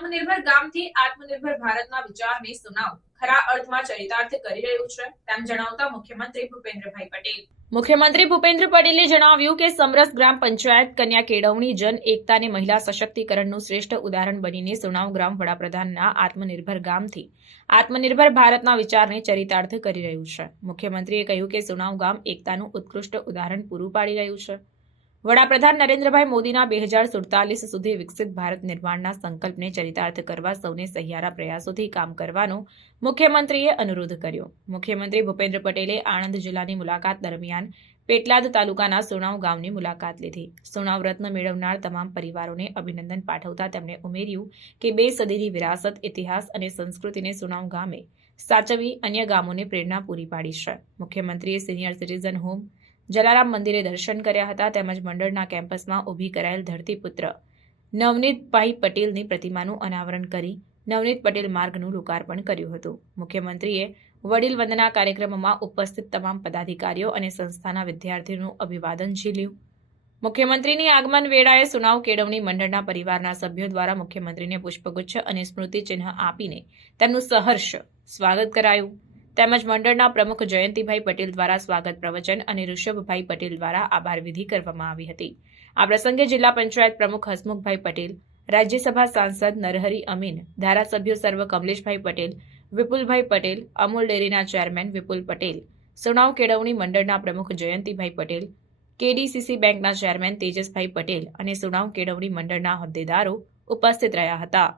ગામથી આત્મનિર્ભર ભારતના વિચારને સુનાવ. ખરા અર્થમાં ચરિતાર્થ કરી રહ્યું છે, તેમ જણાવતા મુખ્યમંત્રી ભૂપેન્દ્રભાઈ પટેલ. મુખ્યમંત્રી ભૂપેન્દ્ર પટેલે જણાવ્યું કે સમરસ ગ્રામ પંચાયત કન્યા કેળવણી જન એકતાને મહિલા સશક્તિકરણનું શ્રેષ્ઠ ઉદાહરણ બનીને સુનાવ ગ્રામ વડાપ્રધાનના આત્મનિર્ભર ગામથી આત્મનિર્ભર ભારતના વિચારને ચરિતાર્થ કરી રહ્યું છે. મુખ્યમંત્રીએ કહ્યું કે સુનાવ ગામ એકતાનું ઉત્કૃષ્ટ ઉદાહરણ પૂરું પાડી રહ્યું છે. વડાપ્રધાન નરેન્દ્રભાઈ મોદીના બે હજાર સુડતાલીસ સુધી વિકસિત ભારત નિર્માણના સંકલ્પને ચરિતાર્થ કરવા સૌને સહિયારા પ્રયાસોથી કામ કરવાનો મુખ્યમંત્રીએ અનુરોધ કર્યો. મુખ્યમંત્રી ભૂપેન્દ્ર પટેલે આણંદ જિલ્લાની મુલાકાત દરમિયાન પેટલાદ તાલુકાના સુણાવ ગામની મુલાકાત લીધી. સુણાવ રત્ન મેળવનાર તમામ પરિવારોને અભિનંદન પાઠવતા તેમણે ઉમેર્યું કે બે સદીની વિરાસત, ઇતિહાસ અને સંસ્કૃતિને સુણાવ ગામે સાચવી અન્ય ગામોને પ્રેરણા પૂરી પાડી છે. મુખ્યમંત્રીએ સિનિયર સિટીઝન હોમ જલારામ મંદિરે દર્શન કર્યા હતા તેમજ મંડળના કેમ્પસમાં ઊભી કરાયેલ ધરતીપુત્ર. નવનીતભાઈ પટેલની પ્રતિમાનું અનાવરણ કરી નવનીત પટેલ માર્ગનું લોકાર્પણ કર્યું હતું. મુખ્યમંત્રીએ વડીલ વંદના કાર્યક્રમમાં ઉપસ્થિત તમામ પદાધિકારીઓ અને સંસ્થાના વિદ્યાર્થીઓનું અભિવાદન ઝીલ્યું. મુખ્યમંત્રીની આગમન વેળાએ સુનાવ કેળવણી મંડળના પરિવારના સભ્યો દ્વારા મુખ્યમંત્રીને પુષ્પગુચ્છ અને સ્મૃતિચિહ્ન આપીને તેમનું સહર્ષ સ્વાગત કરાયું. તેમજ મંડળના પ્રમુખ જયંતિભાઈ પટેલ દ્વારા સ્વાગત પ્રવચન અને ઋષભભાઈ પટેલ દ્વારા આભાર વિધિ કરવામાં આવી હતી. આ પ્રસંગે જિલ્લા પંચાયત પ્રમુખ હસમુખભાઈ પટેલ, રાજ્યસભા સાંસદ નરહરી અમીન, ધારાસભ્યો સર્વ કમલેશભાઈ પટેલ, વિપુલભાઈ પટેલ, અમૂલ ડેરીના ચેરમેન વિપુલ પટેલ, સુનાવ કેળવણી મંડળના પ્રમુખ જયંતિભાઈ પટેલ, કેડીસીસી બેંકના ચેરમેન તેજસભાઈ પટેલ અને સુનાવ કેળવણી મંડળના હોદ્દેદારો ઉપસ્થિત રહ્યા હતા.